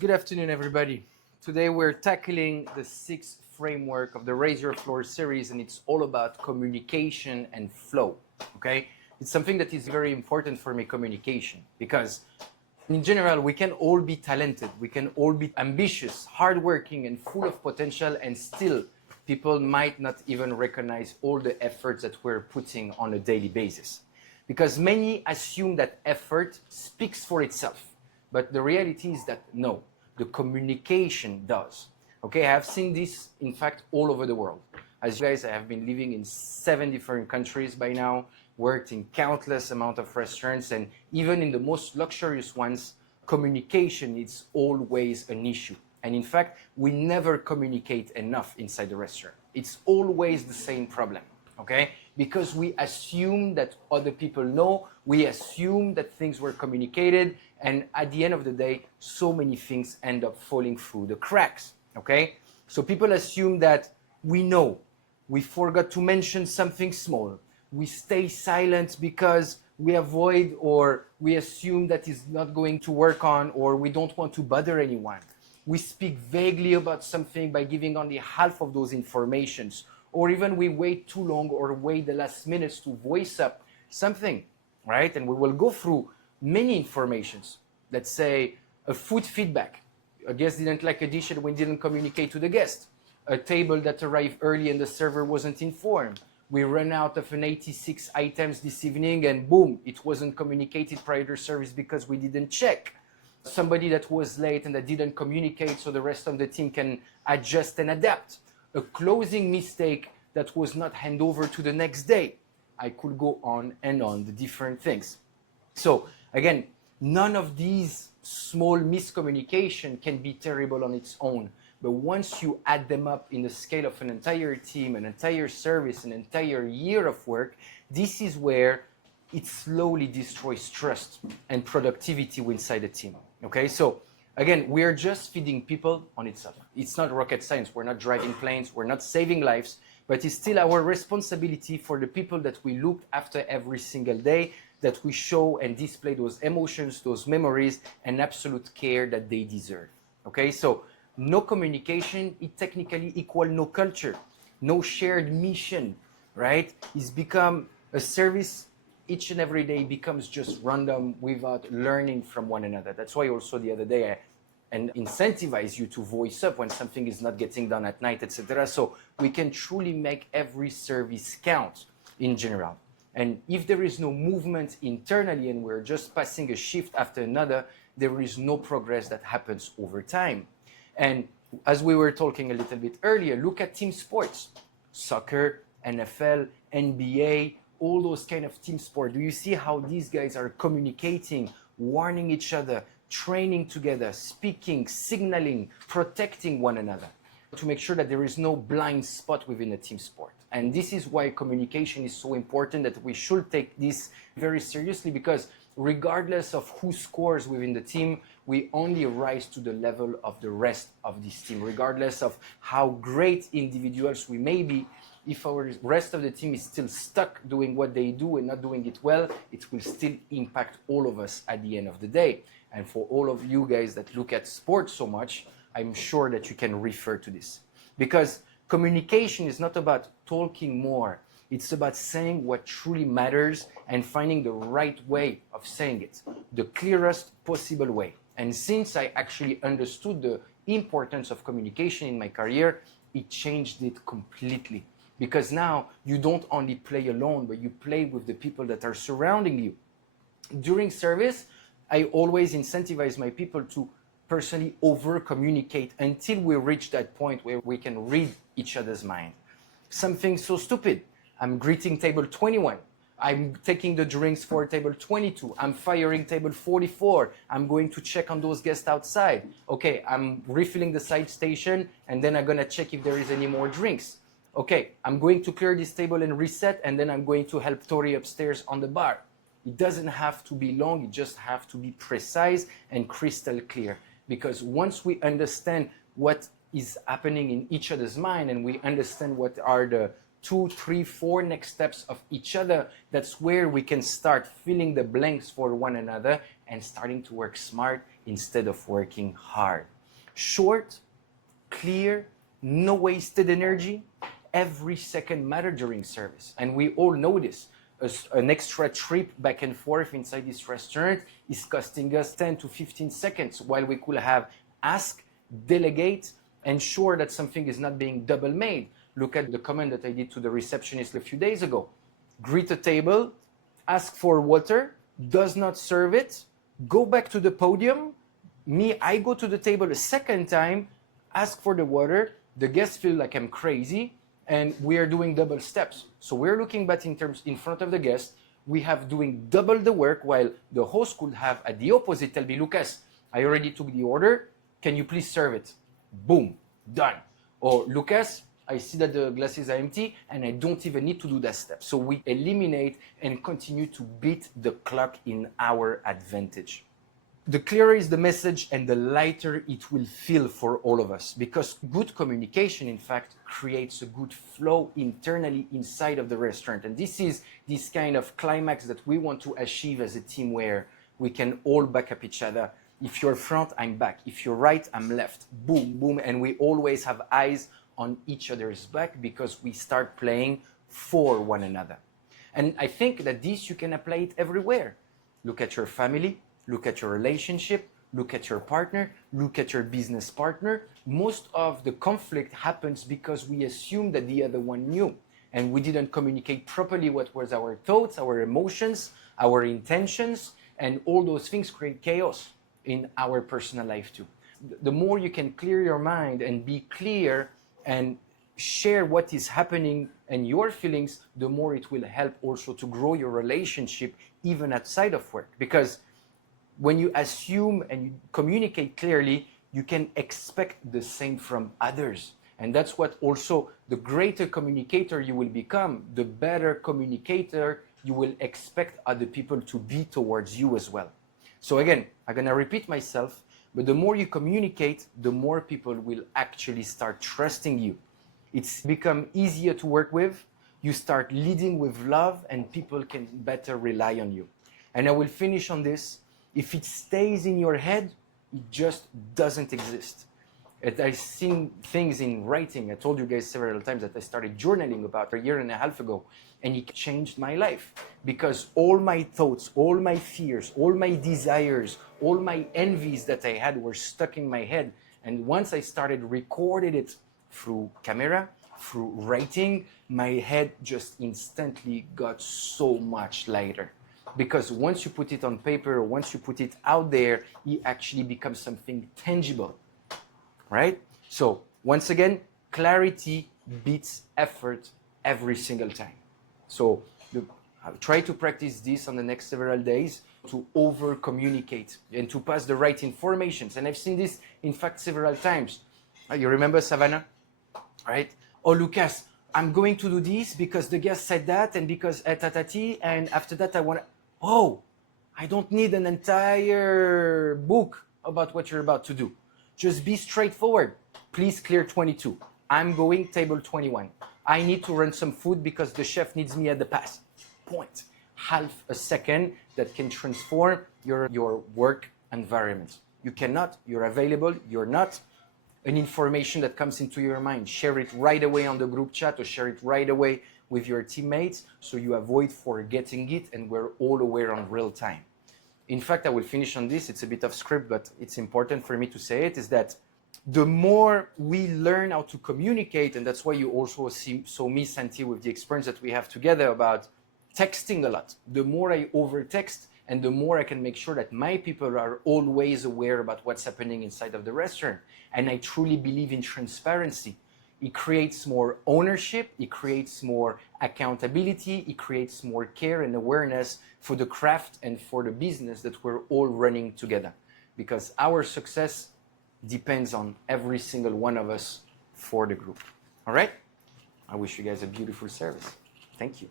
Good afternoon, everybody. Today we're tackling the sixth framework of the Raise Your Floor series, and it's all about communication and flow. Okay, it's something that is very important for me, communication, because in general we can all be talented, we can all be ambitious, hardworking, and full of potential, and still people might not even recognize all the efforts that we're putting on a daily basis, because many assume that effort speaks for itself. But the reality is that no, the communication does. Okay, I have seen this, in fact, all over the world. As you guys, I have been living in 7 different countries by now, worked in countless amount of restaurants, and even in the most luxurious ones, communication is always an issue. And in fact, we never communicate enough inside the restaurant. It's always the same problem. Okay? Because we assume that other people know, we assume that things were communicated, and at the end of the day, so many things end up falling through the cracks. Okay? So people assume that we know, we forgot to mention something small, we stay silent because we avoid or we assume that it's not going to work on, or we don't want to bother anyone. We speak vaguely about something by giving only half of those informations, or even we wait too long or wait the last minutes to voice up something, right? And we will go through many informations. Let's say a food feedback. A guest didn't like a dish and we didn't communicate to the guest. A table that arrived early and the server wasn't informed. We ran out of an 86 items this evening and boom, it wasn't communicated prior to service because we didn't check. Somebody that was late and that didn't communicate so the rest of the team can adjust and adapt. A closing mistake that was not handed over to the next day. I could go on and on the different things. So again, none of these small miscommunication can be terrible on its own. But once you add them up in the scale of an entire team, an entire service, an entire year of work, this is where it slowly destroys trust and productivity inside the team. Okay, so again, we are just feeding people on itself. It's not rocket science. We're not driving planes. We're not saving lives. But it's still our responsibility for the people that we look after every single day, that we show and display those emotions, those memories, and absolute care that they deserve. Okay, so no communication, it technically equals no culture, no shared mission, right? It's become a service each and every day becomes just random without learning from one another. That's why also the other day and incentivize you to voice up when something is not getting done at night, etc. So we can truly make every service count in general. And if there is no movement internally and we're just passing a shift after another, there is no progress that happens over time. And as we were talking a little bit earlier, look at team sports, soccer, NFL, NBA, all those kind of team sport. Do you see how these guys are communicating, warning each other, training together, speaking, signaling, protecting one another to make sure that there is no blind spot within a team sport? And this is why communication is so important, that we should take this very seriously, because regardless of who scores within the team, we only rise to the level of the rest of this team. Regardless of how great individuals we may be, if our rest of the team is still stuck doing what they do and not doing it well, it will still impact all of us at the end of the day. And for all of you guys that look at sports so much, I'm sure that you can refer to this. Because communication is not about talking more. It's about saying what truly matters and finding the right way of saying it, the clearest possible way. And since I actually understood the importance of communication in my career, it changed it completely. Because now you don't only play alone, but you play with the people that are surrounding you. During service, I always incentivize my people to personally over-communicate until we reach that point where we can read each other's mind. Something so stupid. I'm greeting table 21. I'm taking the drinks for table 22. I'm firing table 44. I'm going to check on those guests outside. Okay, I'm refilling the side station, and then I'm gonna check if there is any more drinks. Okay, I'm going to clear this table and reset, and then I'm going to help Tori upstairs on the bar. It doesn't have to be long, it just have to be precise and crystal clear. Because once we understand what is happening in each other's mind, and we understand what are the 2, 3, 4 next steps of each other, that's where we can start filling the blanks for one another and starting to work smart instead of working hard. Short, clear, no wasted energy. Every second matters during service. And we all know this. An extra trip back and forth inside this restaurant is costing us 10 to 15 seconds, while we could have ask, delegate, ensure that something is not being double made. Look at the comment that I did to the receptionist a few days ago. Greet a table, ask for water, does not serve it, go back to the podium. I go to the table a second time, ask for the water, the guests feel like I'm crazy, and we are doing double steps. So we're looking back in front of the guest, we have doing double the work, while the host could have at the opposite tell me, Lucas, I already took the order, can you please serve it? Boom, done. Or Lucas, I see that the glasses are empty and I don't even need to do that step. So we eliminate and continue to beat the clock in our advantage. The clearer is the message and the lighter it will feel for all of us, because good communication, in fact, creates a good flow internally inside of the restaurant. And this is this kind of climax that we want to achieve as a team, where we can all back up each other. If you're front, I'm back. If you're right, I'm left. Boom, boom. And we always have eyes on each other's back, because we start playing for one another. And I think that this, you can apply it everywhere. Look at your family. Look at your relationship, look at your partner, look at your business partner. Most of the conflict happens because we assume that the other one knew, and we didn't communicate properly what was our thoughts, our emotions, our intentions, and all those things create chaos in our personal life too. The more you can clear your mind and be clear and share what is happening and your feelings, the more it will help also to grow your relationship even outside of work. Because when you assume and you communicate clearly, you can expect the same from others. And that's what also, the greater communicator you will become, the better communicator you will expect other people to be towards you as well. So again, I'm gonna repeat myself, but the more you communicate, the more people will actually start trusting you. It's become easier to work with, you start leading with love, and people can better rely on you. And I will finish on this. If it stays in your head, it just doesn't exist. I've seen things in writing. I told you guys several times that I started journaling about a year and a half ago, and it changed my life, because all my thoughts, all my fears, all my desires, all my envies that I had were stuck in my head. And once I started recording it through camera, through writing, my head just instantly got so much lighter. Because once you put it on paper, or once you put it out there, it actually becomes something tangible, right? So once again, clarity beats effort every single time. So I'll try to practice this on the next several days, to over communicate and to pass the right informations. And I've seen this, in fact, several times. You remember Savannah, right? Oh, Lucas, I'm going to do this because the guest said that, and because tatati, and after that I want to... Oh, I don't need an entire book about what you're about to do. Just be straightforward. Please clear 22. I'm going table 21. I need to run some food because the chef needs me at the pass. Point. Half a second that can transform your work environment. You cannot, you're available, you're not. An information that comes into your mind, share it right away on the group chat, or share it right away with your teammates, so you avoid forgetting it, and we're all aware on real time. In fact, I will finish on this. It's a bit of script, but it's important for me to say it, is that the more we learn how to communicate, and that's why you also saw me, Santi, with the experience that we have together about texting a lot. The more I over text, and the more I can make sure that my people are always aware about what's happening inside of the restaurant. And I truly believe in transparency. It creates more ownership, it creates more accountability, it creates more care and awareness for the craft and for the business that we're all running together. Because our success depends on every single one of us for the group. All right? I wish you guys a beautiful service. Thank you.